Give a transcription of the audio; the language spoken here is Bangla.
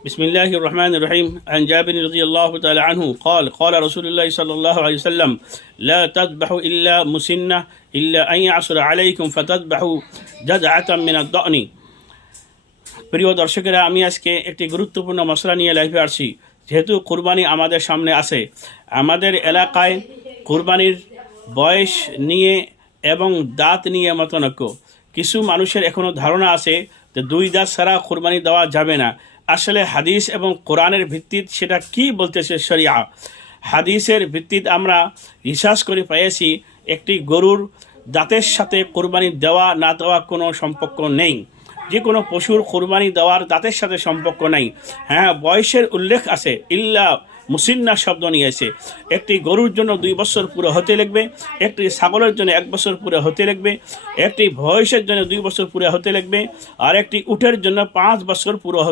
بسم الله الرحمن الرحيم. عن جابر رضي الله تعالى عنه قال قال رسول الله صلى الله عليه وسلم لا تذبحوا إلا مسنة إلا أن يعصر عليكم فتذبحوا جذعة من الضأن. প্রিয় দর্শকেরা, আমি আজকে একটি গুরুত্বপূর্ণ মশলা নিয়ে লাইভে আসছি। যেহেতু কুরবানি আমাদের সামনে আছে, আমাদের এলাকায় কুরবানির বয়স নিয়ে এবং দাঁত নিয়ে মতানৈক্য। কিছু মানুষের এখনও ধারণা আছে যে 2 দাঁত ছাড়া কুরবানি দেওয়া যাবে না। আসলে হাদিস এবং কোরআনের ভিত্তিতে সেটা কি বলতেছে শরিয়া, হাদিসের ভিত্তিতে আমরা রিসার্চ করে পেয়েছি একটি গরুর দাঁতের সাথে কুরবানি দেওয়া না দেওয়া কোনো সম্পর্ক নেই। যে কোনো পশুর কুরবানি দেওয়ার দাঁতের সাথে সম্পর্ক নাই। হ্যাঁ, বয়সের উল্লেখ আছে, ইল্লা মুসিন্না শব্দ নিয়েছে। একটি গরুর জন্য 2 বছর পুরো হতে লাগবে, একটি ছাগলের জন্য 1 বছর পুরো হতে লাগবে, একটি ভৈষের জন্য 2 বছর পুরো হতে লাগবে, আর একটি উটের জন্য 5 বছর পুরো হতে